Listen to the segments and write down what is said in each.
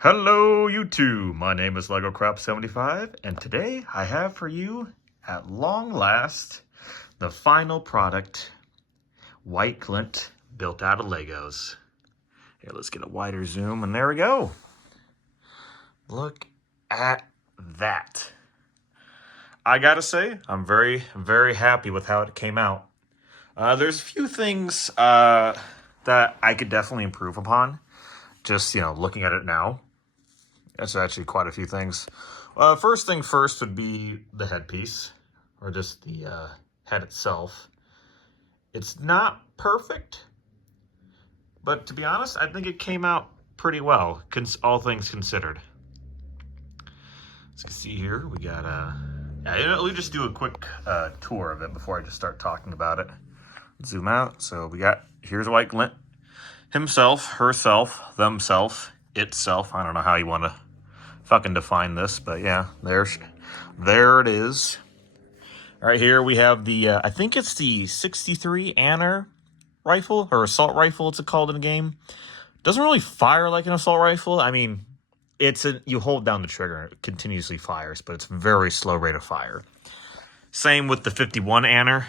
Hello YouTube, my name is LegoCrop75 and today I have for you, at long last, the final product, White Glint built out of Legos. Here, let's get a wider zoom and there we go. Look at that. I gotta say, I'm very, very happy with how it came out. There's a few things that I could definitely improve upon, just, looking at it now. That's actually quite a few things. First thing first would be the headpiece, or just the head itself. It's not perfect, but to be honest, I think it came out pretty well, all things considered. As you can see here, we got let me just do a quick tour of it before I just start talking about it. Zoom out. So here's White Glint himself, herself, themself, itself. I don't know how you want to fucking define this, but yeah, there it is. Right here we have the I think it's the 63 Anner rifle, or assault rifle it's called in the game. Doesn't really fire like an assault rifle. I mean, you hold down the trigger and it continuously fires, but it's very slow rate of fire. Same with the 51 Anner.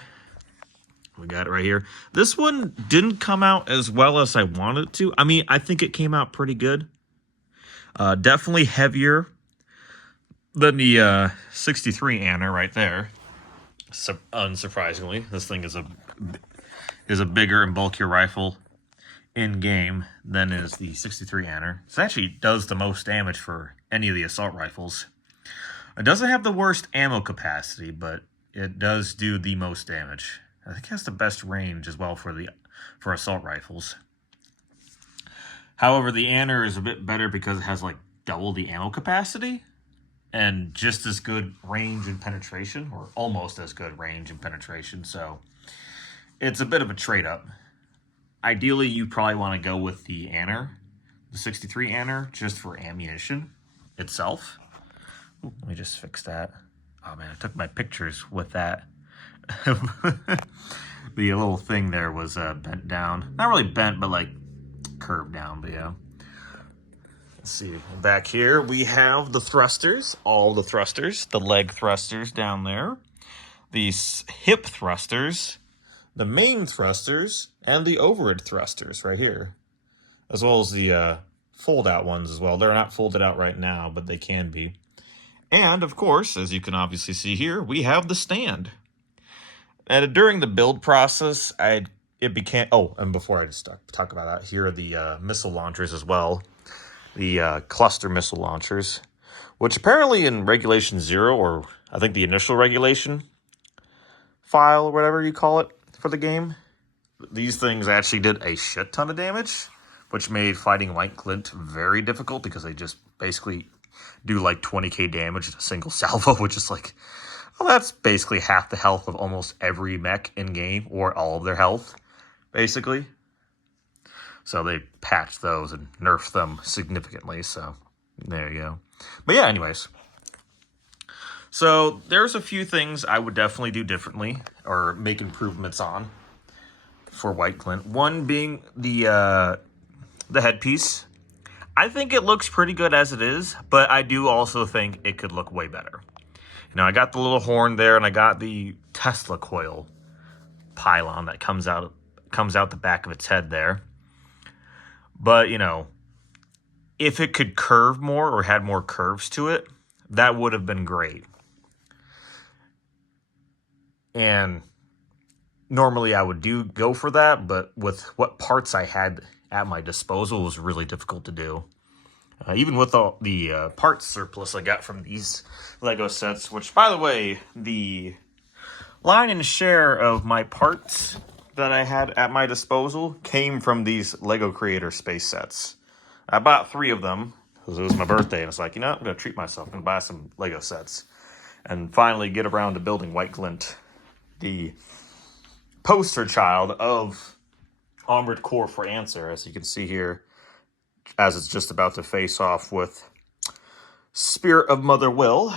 We got it right here. This one didn't come out as well as I wanted it to. I mean, I think it came out pretty good. Definitely heavier than the 63 Anner right there. Unsurprisingly, this thing is a bigger and bulkier rifle in game than is the 63 Anner. It actually does the most damage for any of the assault rifles. It doesn't have the worst ammo capacity, but it does do the most damage. I think it has the best range as well for assault rifles. However, the Anner is a bit better because it has like double the ammo capacity and just as good range and penetration, or almost as good range and penetration. So it's a bit of a trade-up. Ideally, you probably want to go with the Anner, the 63 Anner, just for ammunition itself. Ooh, let me just fix that. Oh man, I took my pictures with that. The little thing there was bent down. Not really bent, but like curved down, but yeah. Let's see, back here we have the thrusters, all the thrusters, the leg thrusters down there, the hip thrusters, the main thrusters, and the overhead thrusters right here, as well as the fold-out ones as well. They're not folded out right now, but they can be. And, of course, as you can obviously see here, we have the stand. And during the build process, it became... Oh, and before I just talk about that, here are the missile launchers as well. The cluster missile launchers, which apparently in Regulation 0, or I think the initial regulation file, or whatever you call it for the game, these things actually did a shit ton of damage, which made fighting White Glint very difficult because they just basically do like 20k damage in a single salvo, which is like... Well, that's basically half the health of almost every mech in-game, or all of their health, basically. So they patched those and nerfed them significantly, so there you go. But yeah, anyways. So there's a few things I would definitely do differently, or make improvements on, for White Glint. One being the headpiece. I think it looks pretty good as it is, but I do also think it could look way better. I got the little horn there, and I got the Tesla coil pylon that comes out the back of its head there. But, if it could curve more or had more curves to it, that would have been great. And normally I would go for that, but with what parts I had at my disposal, it was really difficult to do. Even with all the parts surplus I got from these Lego sets, which, by the way, the line and share of my parts that I had at my disposal came from these Lego Creator Space sets. I bought 3 of them because it was my birthday, and it's like, I'm going to treat myself and buy some Lego sets. And finally get around to building White Glint, the poster child of Armored Core for Answer, as you can see here, as it's just about to face off with Spirit of Mother Will,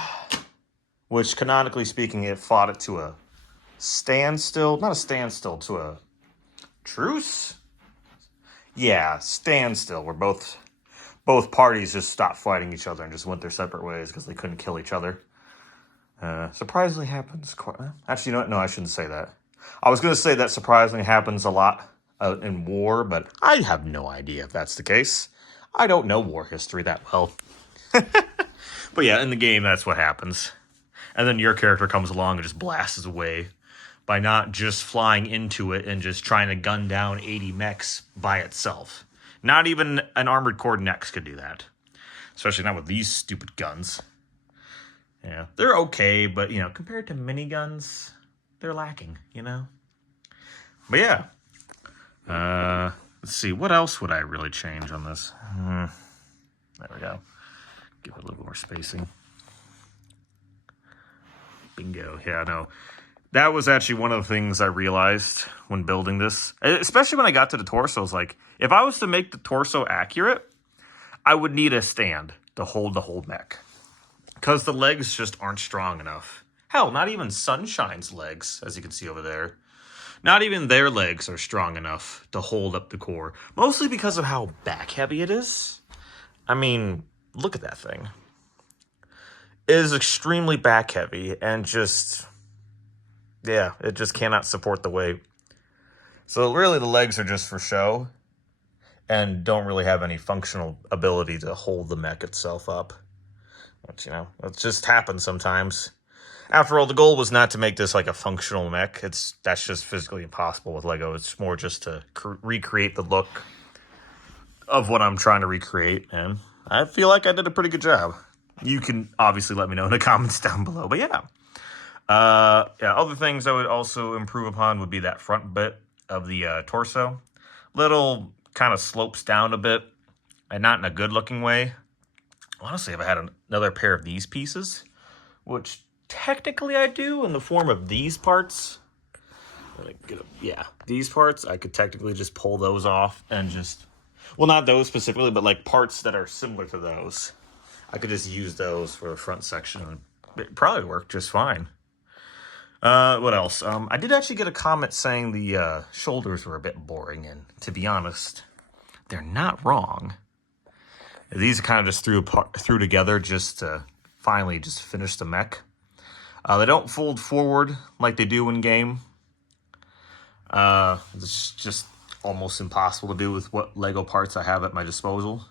which, canonically speaking, it fought it to a standstill. Not a standstill, to a truce? Yeah, standstill, where both both parties just stopped fighting each other and just went their separate ways because they couldn't kill each other. Surprisingly happens quite... Actually, you know what? No, I shouldn't say that. I was going to say that surprisingly happens a lot in war, but I have no idea if that's the case. I don't know war history that well. But yeah, in the game, that's what happens. And then your character comes along and just blasts away by not just flying into it and just trying to gun down 80 mechs by itself. Not even an armored core Nex could do that. Especially not with these stupid guns. Yeah, they're okay, but, you know, compared to miniguns, they're lacking, you know? But yeah. Let's see, what else would I really change on this? There we go. Give it a little more spacing. Bingo. Yeah, no. That was actually one of the things I realized when building this. Especially when I got to the torso. I was like, if I was to make the torso accurate, I would need a stand to hold the whole mech. Because the legs just aren't strong enough. Hell, not even Sunshine's legs, as you can see over there. Not even their legs are strong enough to hold up the core. Mostly because of how back heavy it is. I mean, look at that thing. It is extremely back heavy and just... yeah, it just cannot support the weight. So really the legs are just for show. And don't really have any functional ability to hold the mech itself up. But, you know, it just happens sometimes. After all, the goal was not to make this like a functional mech. That's just physically impossible with Lego. It's more just to recreate the look of what I'm trying to recreate. And I feel like I did a pretty good job. You can obviously let me know in the comments down below. But yeah. Yeah, other things I would also improve upon would be that front bit of the torso. Little kind of slopes down a bit. And not in a good looking way. Honestly, if I had another pair of these pieces, which technically I do in the form of these parts. Yeah, these parts, I could technically just pull those off and just... well, not those specifically, but like parts that are similar to those. I could just use those for the front section. And it probably worked just fine. What else? I did actually get a comment saying the shoulders were a bit boring, and to be honest, they're not wrong. These are kind of just threw together just to finally just finish the mech. They don't fold forward like they do in game. It's just almost impossible to do with what Lego parts I have at my disposal.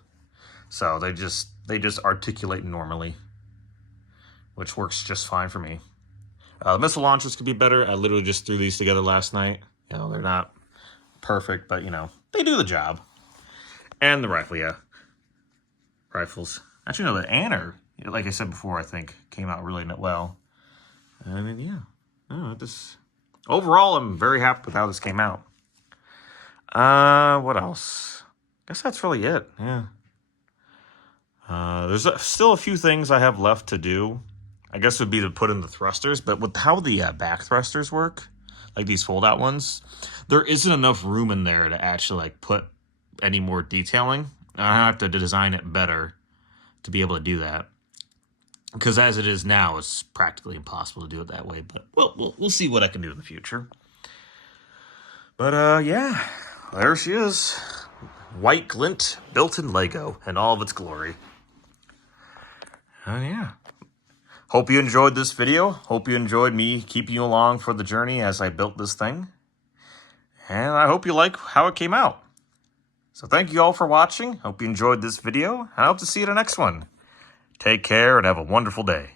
So they just articulate normally, which works just fine for me. The missile launchers could be better. I literally just threw these together last night. You know, they're not perfect, but, you know, they do the job. And the rifle, yeah. Rifles. Actually, no, the Anner, like I said before, I think, came out really well. I mean, yeah. Overall, I'm very happy with how this came out. What else? I guess that's really it, yeah. There's still a few things I have left to do. I guess it would be to put in the thrusters, but with how the back thrusters work, like these fold-out ones, there isn't enough room in there to actually like put any more detailing. I have to design it better to be able to do that. Because as it is now, it's practically impossible to do it that way. But we'll see what I can do in the future. But yeah, there she is. White Glint built in Lego in all of its glory. Yeah. Hope you enjoyed this video. Hope you enjoyed me keeping you along for the journey as I built this thing. And I hope you like how it came out. So thank you all for watching. Hope you enjoyed this video. And I hope to see you in the next one. Take care and have a wonderful day.